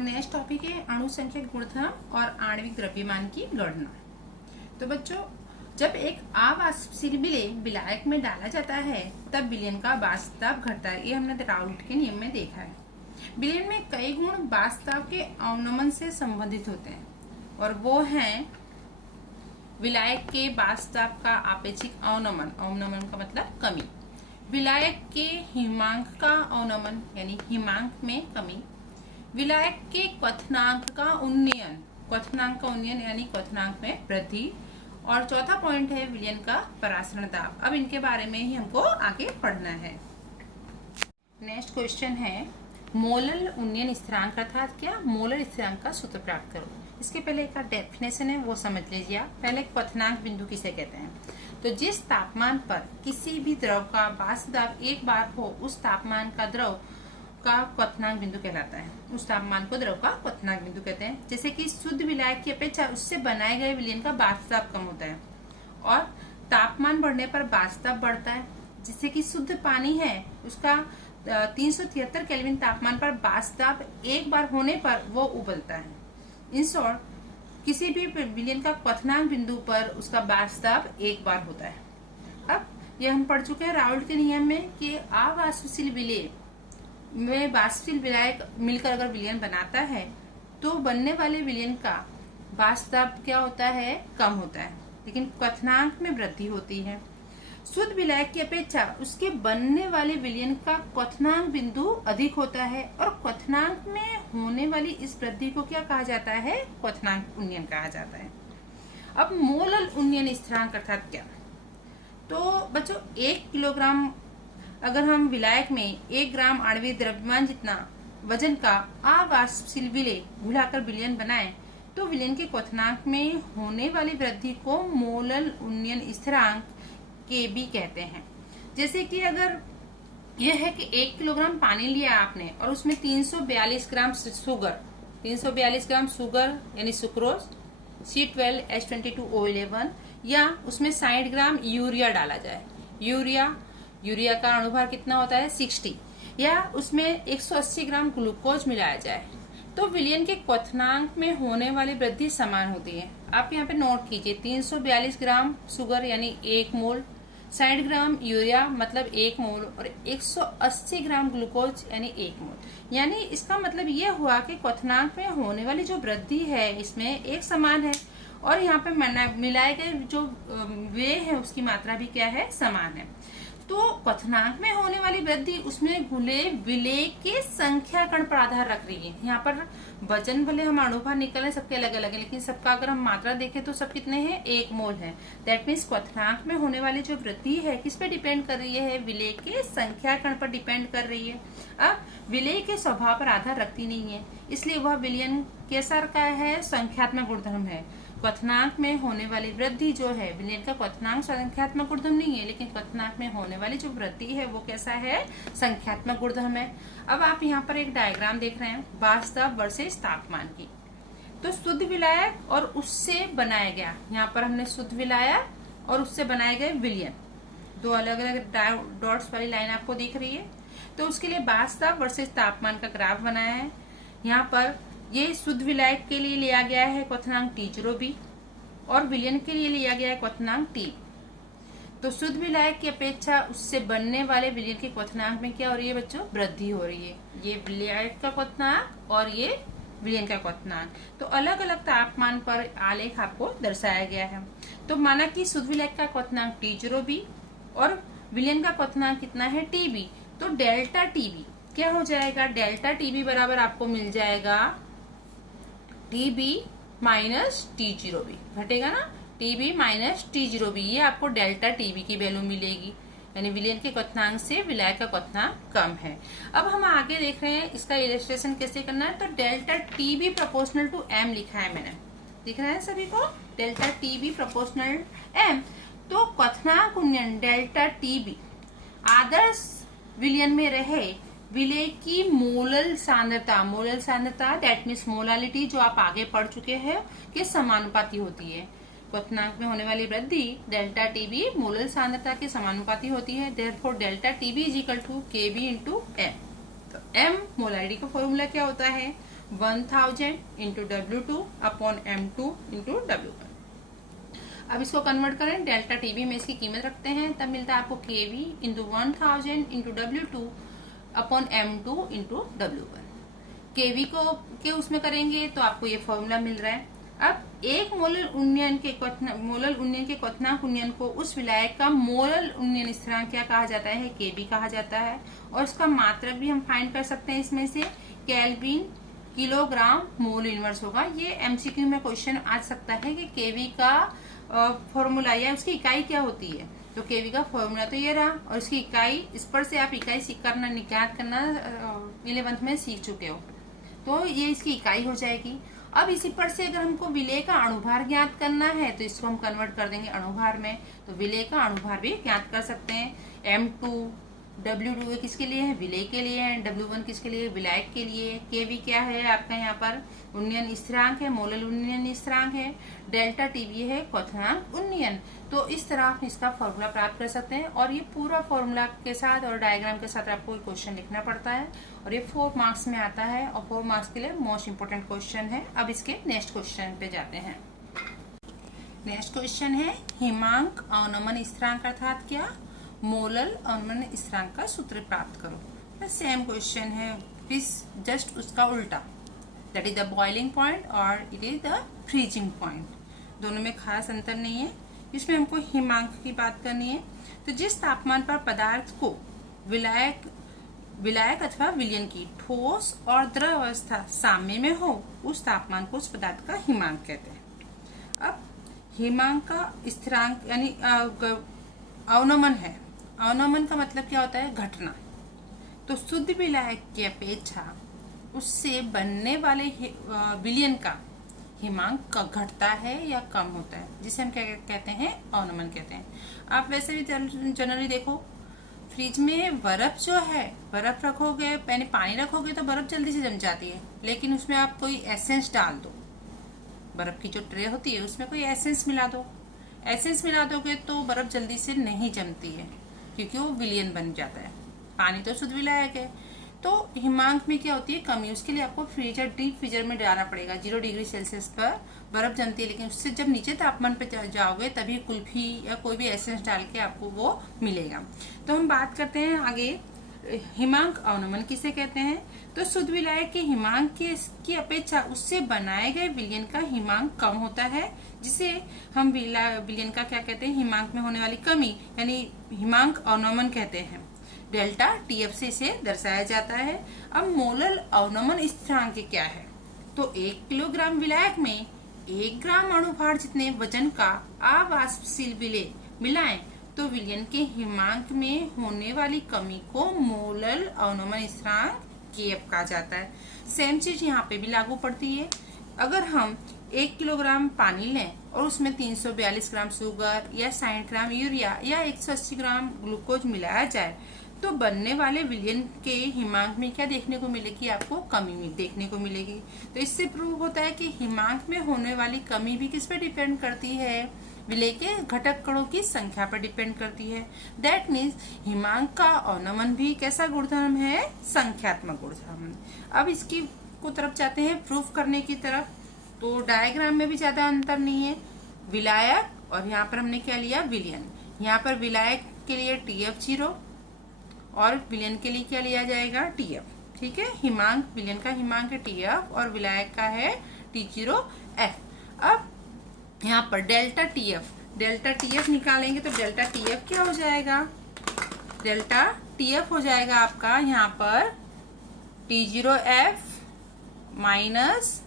Next topic है अणुसंख्यक गुणधर्म और आणविक द्रव्यमान की गणना। तो बच्चों, जब एक अवाष्पशील विलय विलायक में डाला जाता है तब विलयन का वाष्पदाब घटता है। ये हमने राउल्ट के नियम में देखा है। विलयन में कई गुण वाष्पदाब के अवनमन से संबंधित होते हैं और वो हैं विलायक के वाष्पदाब का आपेक्षिक अवनमन, अवनमन का मतलब कमी, विलायक के हिमांक का अवनमन यानी हिमांक में कमी, विलायक के क्वथनांक का उन्नयन, क्वथनांक का उन्नयन यानी क्वथनांक में वृद्धि, और चौथा पॉइंट है विलयन का परासरण दाब। अब इनके बारे में ही हमको आगे पढ़ना है। नेक्स्ट क्वेश्चन है मोलल उन्नयन स्थिरांक अर्थात क्या, मोलर स्थिरांक का सूत्र प्राप्त करो। इसके पहले एक डेफिनेशन है वो समझ लीजिए आप। पहले क्वथनांक बिंदु किसे कहते हैं, तो जिस तापमान पर किसी भी द्रव का वाष्प दाब एक बार हो उस तापमान का द्रव का क्वथनांक बिंदु कहलाता है। उस तापमान को द्रव का क्वथनांक बिंदु कहते हैं। जैसे कि शुद्ध विलायक की अपेक्षा उससे बनाए गए विलयन का वाष्प दाब कम होता है और तापमान बढ़ने पर वाष्प दाब बढ़ता है। जिससे कि शुद्ध पानी है उसका 373 केल्विन तापमान पर वाष्प दाब एक बार होने पर वो उबलता है। इन शॉर्ट, किसी भी विलयन का क्वथनांक बिंदु पर उसका वाष्प दाब एक बार होता है। अब ये हम पढ़ चुके हैं राउल्ट के नियम में कि अवाष्पशील विलय में वाष्पशील विलायक मिलकर अगर विलयन बनाता है तो बनने वाले विलयन का वाष्प दाब क्या होता है, कम होता है, लेकिन क्वथनांक में वृद्धि होती है। शुद्ध विलायक की अपेक्षा उसके बनने वाले विलयन का क्वथनांक बिंदु अधिक होता है और क्वथनांक में होने वाली इस वृद्धि को क्या कहा जाता है, क्वथनांक उन्नयन कहा जाता है। अब मोलल उन्नयन स्थिरांक अर्थात क्या, तो बच्चों 1 किलोग्राम अगर हम विलायक में 1 ग्राम आणविक द्रव्यमान जितना वजन का अवाष्पशील विलय घुलाकर विलयन बनाए तो विलयन के क्वथनांक में होने वाली वृद्धि को मोलल उन्नयन स्थिरांक KB कहते हैं। जैसे कि अगर यह है कि 1 किलोग्राम पानी लिया आपने और उसमें 342 ग्राम शुगर, 342 ग्राम शुगर यानी सुक्रोज C12H22O11 या उसमें 60 ग्राम यूरिया डाला जाए। यूरिया का अणुभार कितना होता है 60, या उसमें 180 ग्राम ग्लूकोज मिलाया जाए तो विलयन के क्वथनांक में होने वाली वृद्धि समान होती है। आप यहाँ पे नोट कीजिए 342 ग्राम शुगर यानी 1 मोल, 60 ग्राम यूरिया मतलब 1 मोल और 180 ग्राम ग्लूकोज यानी 1 मोल। यानी इसका मतलब ये हुआ कि क्वथनांक में होने वाली जो वृद्धि है इसमें एक समान है और यहाँ पे मिलाए गए जो वे है उसकी मात्रा भी क्या है, समान है। तो क्वथनांक में होने वाली वृद्धि उसमें घुले विलय के संख्या कण पर आधार रख रही है। यहाँ पर वजन भले हम अणुभार निकल रहे सबके अलग अलग है, लेकिन सबका अगर हम मात्रा देखें तो सब कितने हैं, 1 मोल है। दैट मीन्स क्वथनांक में होने वाली जो वृद्धि है किस पे डिपेंड कर रही है, विलय के संख्या कण पर डिपेंड कर रही है। अब विलय के स्वभाव पर आधार रखती नहीं है, इसलिए वह विलयन कैसा का है, संख्यात्मक गुणधर्म है। क्वथनांक में होने वाली वृद्धि जो है, विलयन का क्वथनांक संख्यात्मक गुणधर्म नहीं है, लेकिन क्वथनांक में होने वाली जो वृद्धि है वो कैसा है, संख्यात्मक गुणधर्म है। अब आप यहाँ पर एक डायग्राम देख रहे हैं वाष्प दाब वर्सेस तापमान की। तो शुद्ध विलायक और उससे बनाया गया, यहाँ पर हमने शुद्ध विलायक और उससे बनाए गए विलयन, दो अलग अलग डॉट्स वाली लाइन आपको दिख रही है। तो उसके लिए वाष्प दाब वर्सेस तापमान का ग्राफ बनाया है। यहाँ पर ये शुद्ध विलायक के लिए लिया गया है क्वथनांक T0B और विलयन के लिए लिया गया है क्वथनांक T। तो शुद्ध विलायक की अपेक्षा उससे बनने वाले विलयन के क्वथनांक में क्या हो रही है बच्चों, वृद्धि हो रही है। ये विलायक का क्वथनांक और ये विलयन का क्वथनांक, तो अलग अलग तापमान पर आलेख आपको दर्शाया गया है। तो माना कि शुद्ध विलायक का क्वथनांक T0B और विलयन का क्वथनांक कितना है TB, तो डेल्टा TB क्या हो जाएगा, डेल्टा TB बराबर आपको मिल जाएगा TB माइनस T0B, घटेगा ना, TB माइनस T0B, ये आपको डेल्टा TB की वैल्यू मिलेगी, यानी विलयन के क्वथनांक से विलायक का क्वथनांक कम है। अब हम आगे देख रहे हैं इसका इलस्ट्रेशन कैसे करना है। तो delta TB proportional to M लिखा है मैंने, दिख रहा है सभी को, डेल्टा TB प्रोपोर्शनल M। तो क्वथनांक उन्नयन डेल्टा TB आदर्श विलयन में रहे विलय की मोलल सांद्रता दैट मीन्स मोलालिटी जो आप आगे पढ़ चुके हैं के समानुपाती होती है। क्वथनांक में होने वाली वृद्धि डेल्टा TB मोलल सांद्रता के समानुपाती होती है। Therefore delta TB is equal to KB into M। तो M मोलारिटी का फॉर्मूला क्या होता है, 1000 into W2 upon M2 into W1। अब इसको कन्वर्ट करें डेल्टा टीवी में इसकी कीमत रखते हैं, तब मिलता है आपको KV into 1000 into W2 upon M2 into W1। KV को के उसमें करेंगे तो आपको ये फॉर्मूला मिल रहा है। अब एक मोलल उन्नयन के क्वथनांक उन्नयन को उस विलायक का मोलल उन्नयन स्थिरांक क्या कहा जाता है, केवी कहा जाता है। और इसका मात्रक भी हम फाइंड कर सकते हैं, इसमें से केल्विन किलोग्राम मोल इनवर्स होगा। ये एमसीक्यू में क्वेश्चन आ सकता है कि केवी का फॉर्मूला या उसकी इकाई क्या होती है। तो केवी का फॉर्मूला तो ये रहा, और इसकी इकाई, इस पर से आप इकाई ज्ञात करना 11th में सीख चुके हो, तो ये इसकी इकाई हो जाएगी। अब इसी पर से अगर हमको विलेय का अणुभार ज्ञात करना है तो इसको हम कन्वर्ट कर देंगे अणुभार में, तो विलेय का अणुभार भी ज्ञात कर सकते हैं। M2 W2 किसके लिए है, विलेय के लिए है। W1 किसके लिए, विलायक के लिए। केवी क्या है आपका यहाँ पर उन्नयन स्थिरांक है, मोलल उन्नयन स्थिरांक है। डेल्टा टीवी है क्वथनांक उन्नयन। तो इस तरह आप इसका फॉर्मूला प्राप्त कर सकते हैं, और ये पूरा फॉर्मूला के साथ और डायग्राम के साथ आपको क्वेश्चन लिखना पड़ता है, और ये 4 मार्क्स में आता है, और 4 मार्क्स के लिए मोस्ट इंपोर्टेंट क्वेश्चन है। अब इसके नेक्स्ट क्वेश्चन पे जाते हैं। नेक्स्ट क्वेश्चन है हिमांक अवनमन स्थिरांक अर्थात क्या, मोलल अवनमन स्थिरांक का सूत्र प्राप्त करो। सेम क्वेश्चन है, जस्ट उसका उल्टा, that is the boiling point और it is the freezing point. दोनों में खास अंतर नहीं है। इसमें हमको हिमांक की बात करनी है। तो जिस तापमान पर पदार्थ को विलायक अथवा विलयन की ठोस और द्रव अवस्था साम्य में हो, उस तापमान को उस पदार्थ का हिमांक कहते हैं। अब हिमांक का स्थिरांक यानी अवनमन है। अवनमन का मतलब क्या होता है, घटना। तो शुद्ध विलायक की अपेक्षा उससे बनने वाले विलयन का हिमांक घटता है या कम होता है, जिसे हम क्या कहते हैं, अवनमन कहते हैं। आप वैसे भी जनरली देखो, फ्रिज में बर्फ जो है, बर्फ रखोगे, पहले पानी रखोगे तो बर्फ जल्दी से जम जाती है, लेकिन उसमें आप कोई एसेंस डाल दो, बर्फ की जो ट्रे होती है उसमें कोई एसेंस मिला दो, एसेंस मिला दोगे तो बर्फ जल्दी से नहीं जमती है, क्योंकि वो विलयन बन जाता है। पानी तो शुद्ध विलायक है। तो हिमांक में क्या होती है, कमी। उसके लिए आपको फ्रीजर, डीप फ्रीजर में डालना पड़ेगा। 0 डिग्री सेल्सियस पर बर्फ जमती है, लेकिन उससे जब नीचे तापमान पे जाओगे तभी कुल्फी या कोई भी एसेंस डाल के आपको वो मिलेगा। तो हम बात करते हैं आगे, हिमांक अवनमन किसे कहते हैं। तो शुद्ध विलायक के हिमांक की अपेक्षा उससे बनाए गए विलयन का हिमांक कम होता है, जिसे हम विलयन का क्या कहते हैं, हिमांक में होने वाली कमी यानी हिमांक अवनमन कहते हैं। डेल्टा टीएफ से इसे दर्शाया जाता है। अब मोलल अवनमन स्थिरांक क्या है, तो 1 किलोग्राम विलायक में 1 ग्राम अणुभार जितने वजन का अवाष्पशील विलेय मिलाएं तो विलयन के हिमांक में होने वाली कमी को मोलल अवनमन स्थिरांक केएफ कहा जाता है। सेम चीज यहाँ पे भी लागू पड़ती है। अगर हम 1 किलोग्राम पानी लें और उसमें 342 ग्राम शुगर या 60 ग्राम यूरिया या 180 ग्राम ग्लूकोज मिलाया जाए तो बनने वाले विलयन के हिमांक में क्या देखने को मिलेगी, आपको कमी देखने को मिलेगी। तो इससे प्रूव होता है कि हिमांक में होने वाली कमी भी किस पे डिपेंड करती है, विलय के घटक कणों की संख्या पर डिपेंड करती है। दैट मीन्स हिमांक का अवनमन भी कैसा गुणधर्म है, संख्यात्मक गुणधर्म। अब इसकी को तरफ जाते हैं प्रूफ करने की तरफ। तो डायग्राम में भी ज्यादा अंतर नहीं है, विलायक और यहाँ पर हमने क्या लिया, विलयन। यहाँ पर विलायक के लिए TF0 और विलयन के लिए क्या लिया जाएगा, TF। ठीक है, हिमांक, विलयन का हिमांक है TF और विलायक का है T0F। अब यहाँ पर डेल्टा TF निकालेंगे तो डेल्टा TF क्या हो जाएगा, डेल्टा TF हो जाएगा आपका यहाँ पर T0F माइनस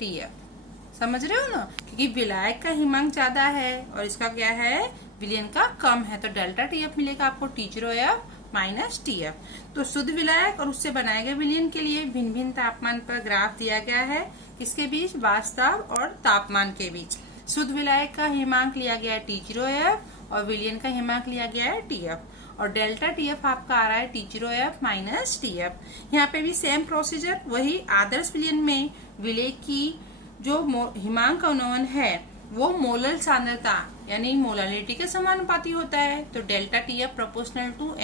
TF। समझ रहे हो ना, क्योंकि विलायक का हिमांक ज्यादा है और इसका क्या है, विलयन का कम है, तो डेल्टा TF मिलेगा आपको T0F माइनस TF। तो शुद्ध विलायक और उससे बनाए गए विलयन के लिए भिन्न भिन्न तापमान पर ग्राफ दिया गया है। किसके बीच, वास्तव और तापमान के बीच। शुद्ध विलायक का हिमांक लिया गया है T0F और विलयन का हिमांक लिया गया है TF, और डेल्टा TF आपका आ रहा है T0F माइनस TF। यहाँ पे भी सेम प्रोसीजर, वही आदर्श विलयन में विलय की जो हिमांक अवनमन है वो मोलल सांद्रता यानी मोलालिटी के समानुपाती होता है। तो delta TF proportional to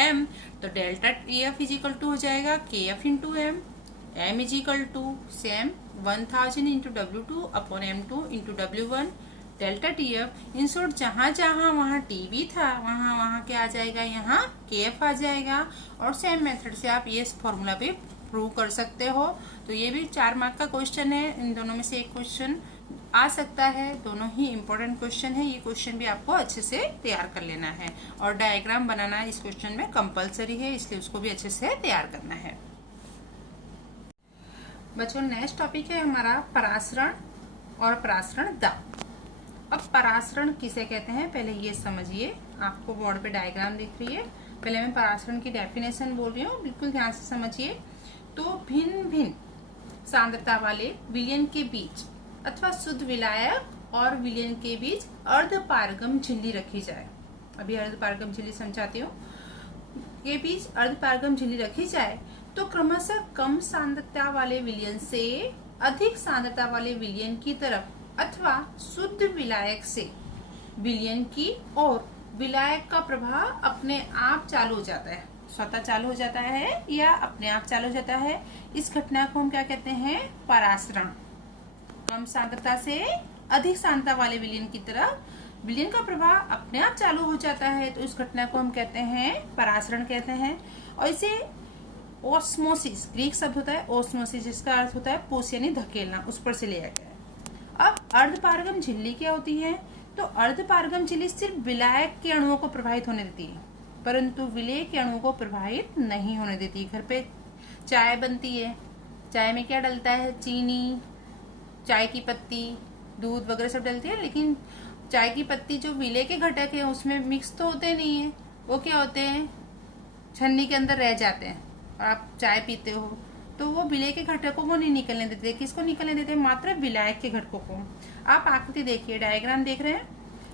M, तो delta TF is equal to हो जाएगा KF into M। m is equal to same 1000 into W2 upon M2 into W1 delta TF। In short जहां जहां वहां TB था वहां वहां क्या आ जाएगा, यहाँ KF आ जाएगा। और सेम मेथड से आप ये फॉर्मूला भी प्रूव कर सकते हो। तो ये भी 4 मार्क का क्वेश्चन है, इन दोनों में से एक क्वेश्चन आ सकता है। दोनों ही इम्पोर्टेंट क्वेश्चन है, ये क्वेश्चन भी आपको अच्छे से तैयार कर लेना है। और डायग्राम बनाना इस क्वेश्चन में कंपलसरी है, इसलिए उसको भी अच्छे से तैयार करना है। बच्चों नेक्स्ट टॉपिक है हमारा परासरण और परासरण दाब। अब परासरण किसे कहते हैं पहले ये समझिए। आपको बोर्ड पे डायग्राम दिख रही है, पहले मैं परासरण की डेफिनेशन बोल रही हूँ, बिल्कुल ध्यान से समझिए। तो भिन्न भिन्न सांद्रता वाले विलयन के बीच अथवा शुद्ध विलायक और विलयन के बीच अर्धपारगम झिल्ली रखी जाए। अभी अर्धपारगम झिल्ली समझाती हूँ। के बीच अर्धपारगम झिल्ली रखी जाए तो क्रमशः कम सांद्रता वाले विलयन से अधिक सांद्रता वाले विलयन की तरफ अथवा शुद्ध विलायक से विलयन की ओर विलायक का प्रवाह अपने आप चालू हो जाता है, स्वतः चालू हो जाता है या अपने आप चालू हो जाता है। इस घटना को हम क्या कहते हैं, परासरण। कम सांद्रता से अधिक सांद्रता वाले विलयन की तरफ विलयन का प्रवाह अपने आप चालू हो जाता है, तो इस घटना को हम कहते हैं परासरण कहते हैं। और इसे ओस्मोसिस, ग्रीक शब्द होता है ओस्मोसिस, जिसका अर्थ होता है पुश यानी धकेलना, उस पर से लिया गया है। अब अर्धपारगम झिल्ली क्या होती है, तो अर्धपारगम झिल्ली सिर्फ विलायक के अणुओं को प्रभावित होने देती है, परंतु विलेय के अणुओं को प्रभावित नहीं होने देती। घर पे चाय बनती है, चाय में क्या डलता है, चीनी, चाय की पत्ती, दूध वगैरह सब डलती है, लेकिन चाय की पत्ती जो विलेय के घटक है उसमें मिक्स तो होते नहीं है, वो क्या होते हैं, छन्नी के अंदर रह जाते हैं। और आप चाय पीते हो तो वो विलेय के घटकों को नहीं निकलने देते। किसको निकलने देते हैं, मात्र विलायक के घटकों को। आप आकृति देखिए, डायग्राम देख रहे हैं,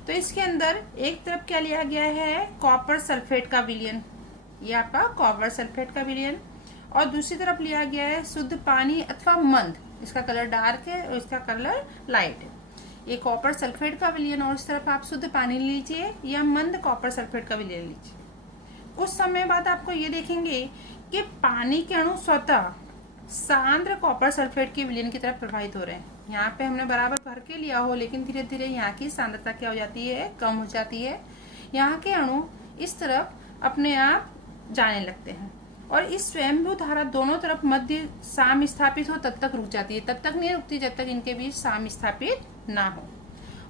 तो इसके अंदर एक तरफ क्या लिया गया है, कॉपर सल्फेट का विलयन, ये आपका कॉपर सल्फेट का विलयन, और दूसरी तरफ लिया गया है शुद्ध पानी अथवा मंद, इसका कलर डार्क है और इसका कलर लाइट है। ये कॉपर सल्फेट का विलयन, और इस तरफ आप शुद्ध पानी लीजिए या मंद कॉपर सल्फेट का विलयन लीजिए। कुछ समय बाद आपको ये देखेंगे कि पानी के अणु स्वतः सांद्र कॉपर सल्फेट के विलयन की तरफ प्रभावित हो रहे हैं। यहाँ पे हमने बराबर भर के लिया हो, लेकिन धीरे धीरे यहाँ की सांद्रता क्या हो जाती है, कम हो जाती है। यहाँ के अणु इस तरफ अपने आप जाने लगते हैं और इस स्वयंभू धारा दोनों तरफ मध्य साम स्थापित हो तब तक रुक जाती है, तब तक नहीं रुकती जब तक इनके बीच साम स्थापित ना हो।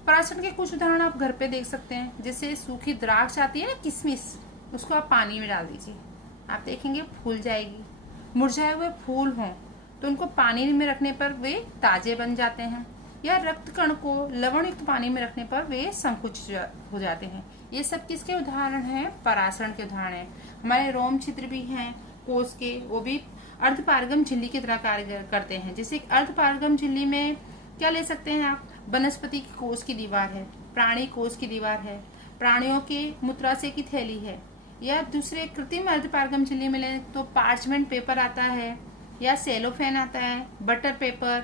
परासरण के कुछ उदाहरण आप घर पे देख सकते हैं, जैसे सूखी द्राक्ष आती है ना, किशमिश, उसको आप पानी में डाल दीजिए, आप देखेंगे फूल जाएगी। मुरझाए हुए फूल हों तो उनको पानी में रखने पर वे ताजे बन जाते हैं, या रक्त कण को लवण युक्त पानी में रखने पर वे संकुचित हो जाते हैं। ये सब किसके उदाहरण हैं, परासरण के उदाहरण हैं। हमारे रोम छिद्र भी हैं कोष के, वो भी अर्धपारगम झिल्ली की तरह कार्य करते हैं। जैसे अर्धपारगम झिल्ली में क्या ले सकते हैं आप, वनस्पति की कोष की दीवार है, प्राणी कोष की दीवार है, प्राणियों के मूत्राशय की थैली है, या दूसरे कृत्रिम अर्धपारगम झिल्ली में लें तो पार्चमेंट पेपर आता है, या सेलोफेन आता है, बटर पेपर,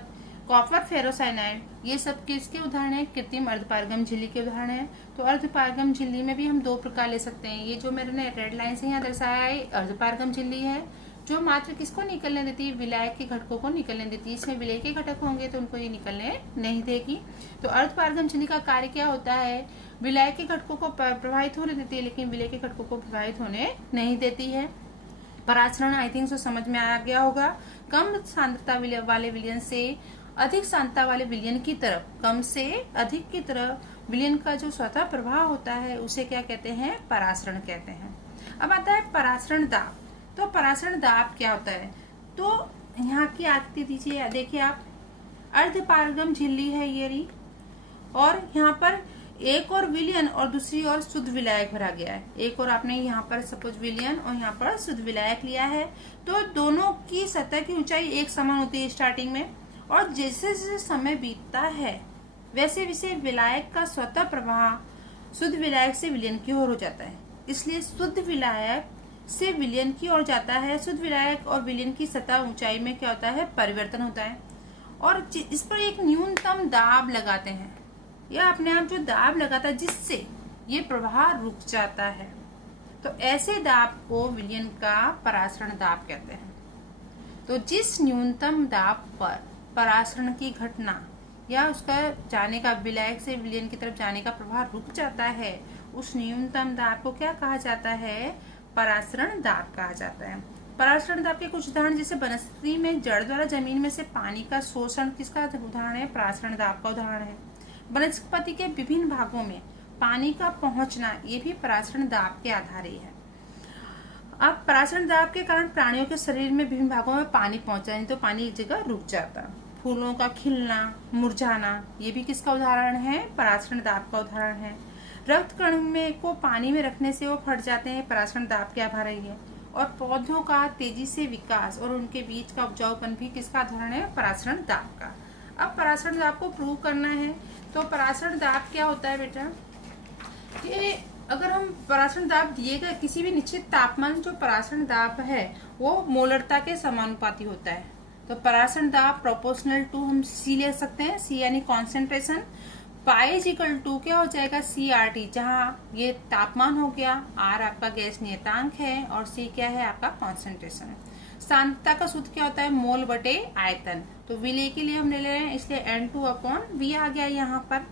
कॉपर फेरोसाइनाइड, ये सब किसके उदाहरण है, कृत्रिम अर्धपारगम झिल्ली के उदाहरण है। तो अर्धपारगम झिल्ली में भी हम दो प्रकार ले सकते हैं। ये जो मैंने रेड लाइन से यहाँ दर्शाया है अर्धपारगम झिल्ली है, जो मात्र किसको निकलने देती है, विलायक के घटकों को निकलने देती है। इसमें विलेय के घटक होंगे तो उनको ये निकलने नहीं देगी। तो अर्धपारगम झिल्ली का कार्य क्या होता है, विलायक के घटकों को प्रभावित होने देती है, लेकिन विलेय के घटकों को प्रभावित होने नहीं देती है। परासरण आई थिंक सो समझ में आ गया होगा। कम सांद्रता वाले विलयन से अधिक सांद्रता वाले विलयन की तरफ, कम से अधिक की तरफ विलयन का जो स्वतः प्रवाह होता है उसे क्या कहते हैं, परासरण कहते हैं। अब आता है परासरण दाब। तो परासरण दाब क्या होता है, तो यहाँ की आकृति दीजिए, देखिए आप, अर्धपारगम झिल्ली है ये रही, और यहाँ पर एक और विलयन और दूसरी ओर शुद्ध विलायक भरा गया है। एक और आपने यहाँ पर सपोज विलयन और यहाँ पर शुद्ध विलायक लिया है, तो दोनों की सतह की ऊंचाई एक समान होती है स्टार्टिंग में, और जैसे जैसे समय बीतता है वैसे वैसे विलायक का स्वतः प्रवाह शुद्ध विलायक से विलयन की ओर हो जाता है। इसलिए शुद्ध विलायक से विलयन की ओर जाता है। शुद्ध विलायक और विलयन की सतह ऊंचाई में क्या होता है, परिवर्तन होता है, और इस पर एक न्यूनतम दाब लगाते हैं, या अपने आप जो दाब लगाता है जिससे ये प्रवाह रुक जाता है। तो ऐसे दाब को विलयन का परासरण दाब कहते हैं। तो जिस न्यूनतम दाब पर परासरण की घटना या उसका जाने का विलायक से विलयन की तरफ जाने का प्रवाह रुक जाता है, उस न्यूनतम दाब को क्या कहा जाता है? परासरण दाब कहा जाता है। परासरण दाब के कुछ उदाहरण, जैसे वनस्पति में जड़ द्वारा जमीन में से पानी का शोषण किसका उदाहरण है? परासरण दाब का उदाहरण है। वनस्पति के विभिन्न भागों में पानी का पहुंचना, ये भी परासरण दाब के आधार ही है। अब परासरण दाब के कारण प्राणियों के शरीर में विभिन्न भागों में पानी पहुंचा, नहीं तो पानी एक जगह रुक जाता। फूलों का खिलना, मुरझाना, ये भी किसका उदाहरण है? परासरण दाब का उदाहरण है। रक्त कण में को पानी में रखने से वो फट जाते हैं, परासरण दाब के आधार ही है। और पौधों का तेजी से विकास और उनके बीच का उपजाऊपन भी किसका उदाहरण है? परासरण दाब का। अब परासरण दाब को प्रूव करना है, तो परासरण दाब क्या होता है बेटा कि अगर हम परासरण दाब दिए गए किसी भी निश्चित तापमान, जो परासरण दाब है वो मोलरता के समानुपाती होता है। तो परासरण दाब प्रोपोर्शनल टू हम सी ले सकते हैं, सी यानी कॉन्सेंट्रेशन। पाई इक्वल टू क्या हो जाएगा? CRT, जहाँ ये तापमान हो गया, R आपका गैस नियतांक है और C क्या है? आपका कॉन्सेंट्रेशन। सांद्रता का सूत्र क्या होता है? मोल बटे आयतन। तो विलय के लिए हम ले ले रहे हैं, इसलिए N2/V आ गया यहाँ पर।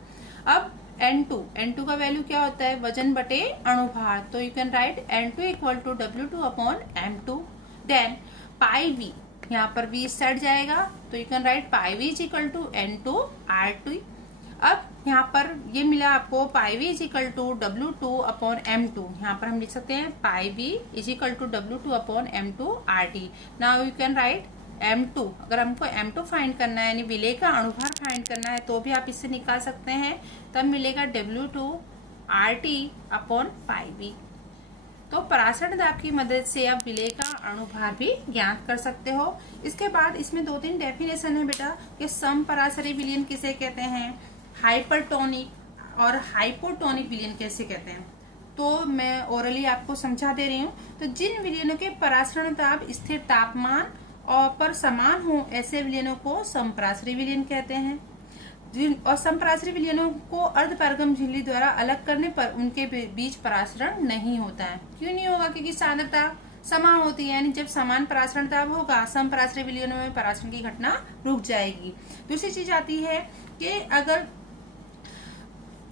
अब N2 का वैल्यू क्या होता है? वजन बटे अणुभार। तो you can write N2 = W2/M2। Then pi V, यहाँ पर V सेट जाएगा, तो you can write pi V = N2/R2। अब यहाँ पर ये मिला आपको पाई V = W2/M2। यहाँ पर हम लिख सकते हैं पाई V = W2/M2/RT। Now you can right M2। अगर हमको M2 फाइंड करना है यानी विलय का अणुभार फाइंड करना है, तो भी आप इससे निकाल सकते हैं, तब मिलेगा W2RT/पाई V। तो परासरण दाब की मदद से आप विलय का अणुभार भी ज्ञात कर सकते हो। इसके बाद इसमें 2-3 डेफिनेशन है बेटा कि समपरासरी विलयन किसे कहते हैं, हाइपरटोनिक और हाइपोटोनिक विलयन कैसे कहते हैं। तो मैं ओरली आपको समझा दे रही हूँ। तो जिन विलयनों के परासरण दाब स्थिर तापमान और पर समान हो, ऐसे विलयनों को समपरासरी विलयन कहते हैं। और समपरासरी विलयनों को अर्धपारगम झिल्ली द्वारा अलग करने पर उनके बीच परासरण नहीं होता है। क्यों नहीं होगा? क्योंकि सांद्रता समान होती है, यानी जब समान परासरण दाब होगा, समपरासरी विलयनों में परासरण की घटना रुक जाएगी। दूसरी चीज आती है कि अगर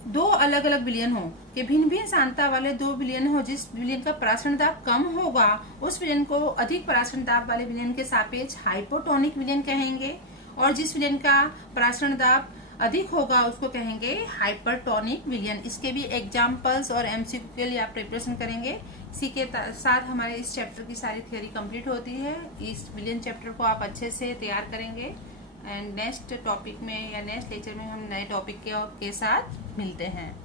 दो अलग अलग विलयन हो कि भिन्न भिन्न सांद्रता वाले दो विलयन हो, जिस विलयन का परासरण दाब कम होगा उस विलयन को अधिक परासरण दाब वाले विलयन के सापेक्ष हाइपोटोनिक विलयन कहेंगे, और जिस विलयन का परासरण दाब अधिक होगा उसको कहेंगे हाइपरटोनिक विलयन। इसके भी एग्जाम्पल्स और MCQ के लिए आप प्रिपरेशन करेंगे। इसी के साथ हमारे इस चैप्टर की सारी थ्योरी कंप्लीट होती है। इस विलयन चैप्टर को आप अच्छे से तैयार करेंगे एंड नेक्स्ट टॉपिक में या नेक्स्ट लेक्चर में हम नए टॉपिक के साथ मिलते हैं।